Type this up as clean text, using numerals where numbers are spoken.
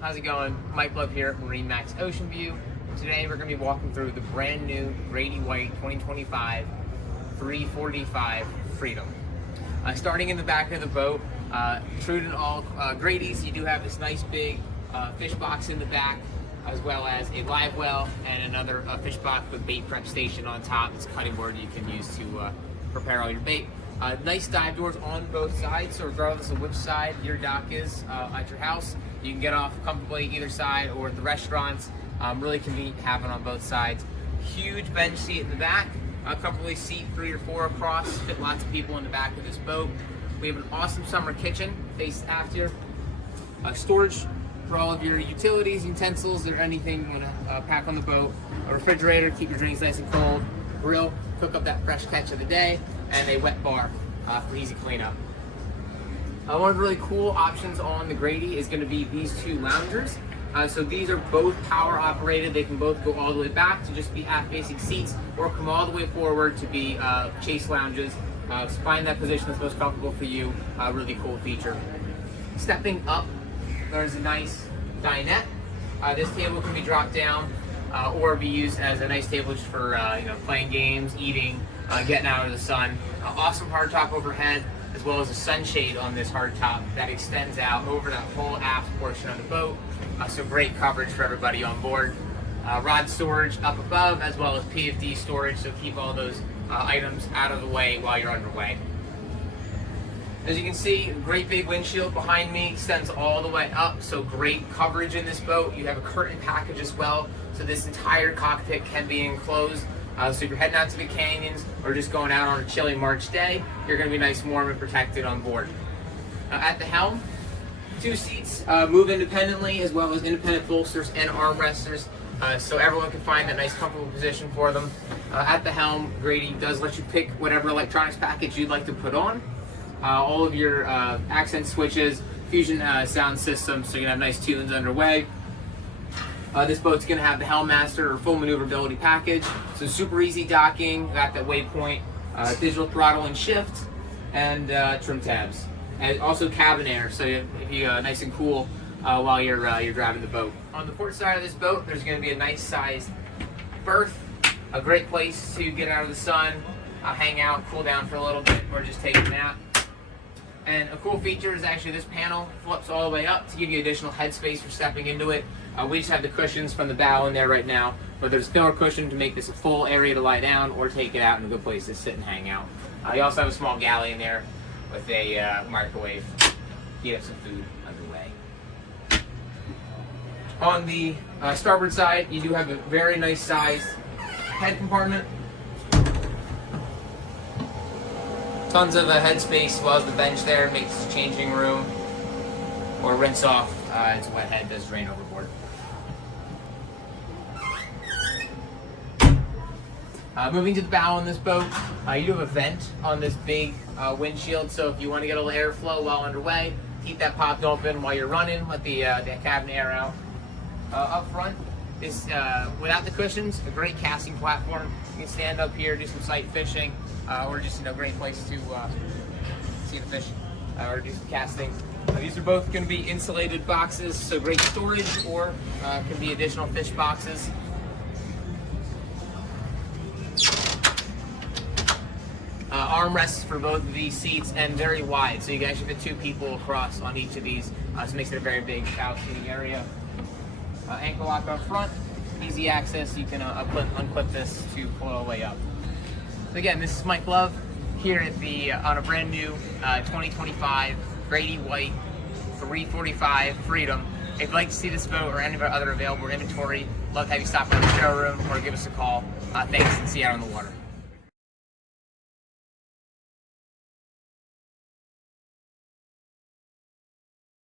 how's it going? Mike Love here at MarineMax Ocean View. Today we're going to be walking through the brand new Grady-White 2025 345 Freedom. Starting in the back of the boat, true to all Grady's, you do have this nice big fish box in the back, as well as a live well and another fish box with bait prep station on top. It's a cutting board you can use to prepare all your bait. Nice dive doors on both sides, so regardless of which side your dock is at your house, you can get off comfortably either side or at the restaurants. Really convenient to have it on both sides. Huge bench seat in the back, comfortably seat 3 or 4 across, fit lots of people in the back of this boat. We have an awesome summer kitchen faced after. Storage for all of your utilities, utensils, or anything you want to pack on the boat. A refrigerator, keep your drinks nice and cold. Grill, cook up that fresh catch of the day, and a wet bar for easy cleanup. One of the really cool options on the Grady is going to be these 2 loungers. So these are both power operated. They can both go all the way back to just be aft-facing seats, or come all the way forward to be chase lounges. So find that position that's most comfortable for you. Really cool feature. Stepping up, there's a nice dinette. This table can be dropped down or be used as a nice table just for playing games, eating, getting out of the sun. Awesome hardtop overhead, as well as a sunshade on this hardtop that extends out over that whole aft portion of the boat. So great coverage for everybody on board. Rod storage up above, as well as PFD storage, so keep all those items out of the way while you're underway. As you can see, great big windshield behind me, extends all the way up, so great coverage in this boat. You have a curtain package as well, so this entire cockpit can be enclosed. So if you're heading out to the canyons or just going out on a chilly March day, you're going to be nice and warm and protected on board. At the helm, 2 seats move independently, as well as independent bolsters and armresters, so everyone can find a nice comfortable position for them. At the helm, Grady does let you pick whatever electronics package you'd like to put on. All of your accent switches, fusion sound system, so you can have nice tunes underway. This boat's going to have the Helmmaster or full maneuverability package, so super easy docking, got that waypoint, digital throttle and shift, and trim tabs. And also cabin air, so you nice and cool while you're driving the boat. On the port side of this boat, there's going to be a nice sized berth, a great place to get out of the sun, hang out, cool down for a little bit, or just take a nap. And a cool feature is actually this panel flips all the way up to give you additional headspace for stepping into it. We just have the cushions from the bow in there right now, but there's no cushion to make this a full area to lie down or take it out in a good place to sit and hang out. You also have a small galley in there with a microwave. You have some food underway. On the starboard side, you do have a very nice sized head compartment. Tons of headspace, as well as the bench there makes changing room or rinse off as wet head does drain overboard. Moving to the bow on this boat, you do have a vent on this big windshield, so if you want to get a little airflow while underway, keep that popped open while you're running, let the cabin air out. Up front, this without the cushions, a great casting platform. You can stand up here, do some sight fishing, or just great place to see the fish or do some casting. These are both going to be insulated boxes, so great storage, or can be additional fish boxes. Armrests for both of these seats, and very wide, so you can actually fit 2 people across on each of these, so it makes it a very big bow seating area. Ankle lock up front, easy access. You can unclip this to pull it all the way up. So again, this is Mike Love here at on a brand new 2025 Grady-White 345 Freedom. If you'd like to see this boat or any of our other available inventory, love to have you stop by the showroom or give us a call. Thanks, and see you out on the water.